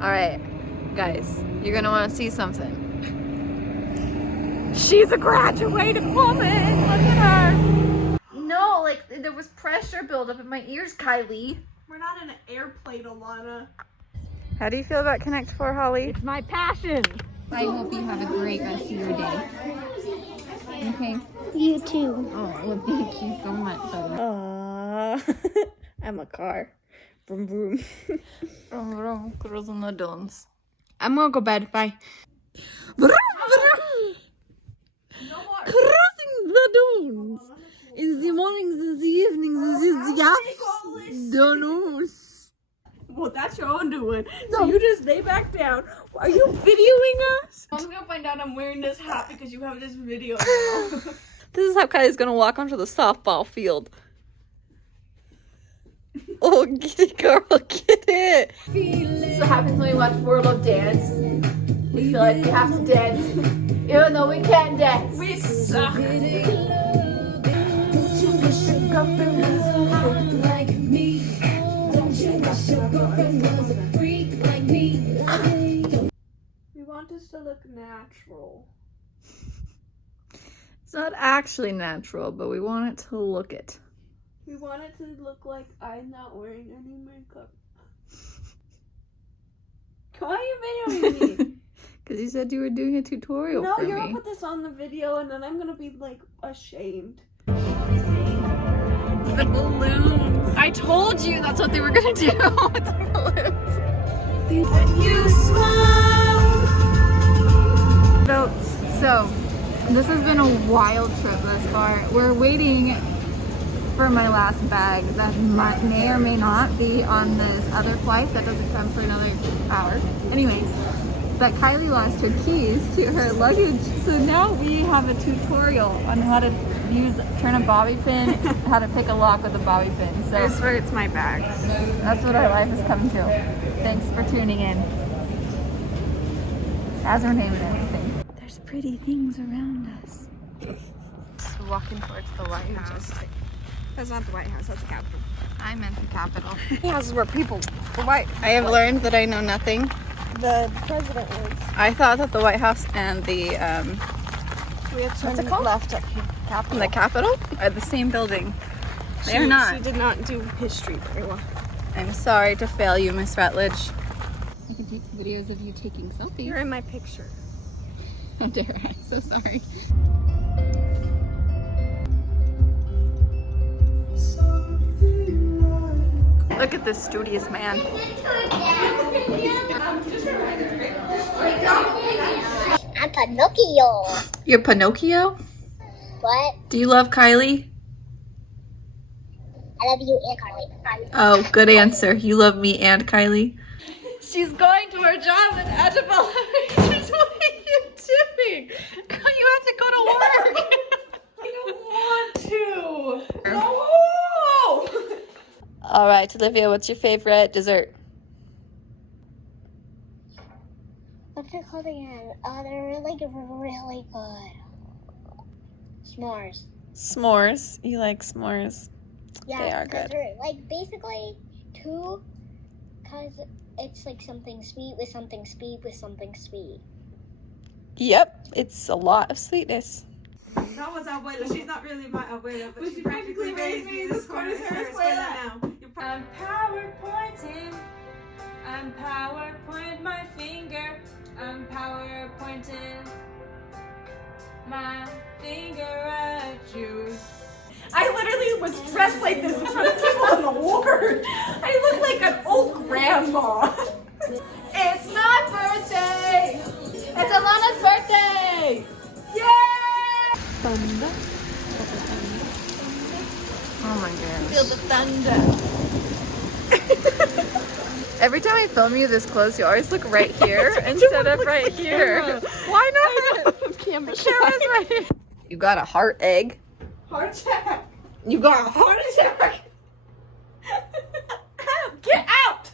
Alright, guys, you're gonna want to see something. She's a graduated woman! Look at her! No, like, there was pressure buildup in my ears, Kylie. We're not in an airplane, Alana. How do you feel about Connect 4, Holly? It's my passion. I hope you have a great rest of your day. Okay? You too. Oh, well, thank you so much. Aww. I'm a car. Vroom vroom. Vroom, vroom, cruising the dunes. I'm gonna go bed. Bye. Vroom, vroom. Crossing the dunes. In the mornings, in the evenings, in the afternoons. Well, that's your own doing. So you just lay back down. Are you videoing us? I'm gonna find out I'm wearing this hat because you have this video now. This is how Kylie's gonna walk onto the softball field. Oh, get it, girl, get it. This is what happens when we watch World of Dance. We feel like we have to dance, even though we can't dance. We suck. We want this to look natural. It's not actually natural, but we want it to look it. We want it to look like I'm not wearing any makeup. Why are you videoing me? Because you said you were doing a tutorial No, for you're me. gonna put this on the video and then I'm gonna be like ashamed. The balloons. I told you that's what they were gonna do with the balloons. When you smile. So, this has been a wild trip thus far. We're waiting for my last bag that may or may not be on this other flight that doesn't come for another hour. Anyways, but Kylie lost her keys to her luggage, so now we have a tutorial on how to turn a bobby pin, how to pick a lock with a bobby pin. So I swear it's my bag. that's what our life has come to. Thanks for tuning in. As we're naming everything. There's pretty things around us. So walking towards the White House. That's not the White House, that's the Capitol. I meant the Capitol. The House is where people, I have learned that I know nothing. the president lives. I thought that the White House and the We have What's it turned called? left at Capitol. and the Capitol are the same building. They're She not. did not do history very well. I'm sorry to fail you, Miss Rutledge. I can take videos of you taking selfies. You're in my picture. How dare I? So sorry. Look at this studious man. I'm Pinocchio. You're Pinocchio? What? Do you love Kylie? I love you and Carly. Oh, good answer. You love me and Kylie. She's going to her job at Agile. What are you doing? You have to go to work. I don't want to. No! All right, Olivia, what's your favorite dessert? What's it called again? They're really good. S'mores. S'mores. You like s'mores? Yeah, They are because good. they're like basically two, because it's like something sweet with something sweet with something sweet. Yep, it's a lot of sweetness. That was abuela. She's not really my abuela, but she practically raised me. This corner is her escuela. now. I'm PowerPointing. I'm PowerPoint my finger. I'm PowerPointing my finger at you. I literally was dressed like this in front of people in the ward. I look like an old grandma. It's my birthday. It's Alana's birthday. Yay! Thunder. Oh my gosh. Feel the thunder. Every time I film you this close, you always look right here instead of right here. Why not? Camera Camera's right here. You got a heart egg. Heart attack. You got a heart attack. Get out.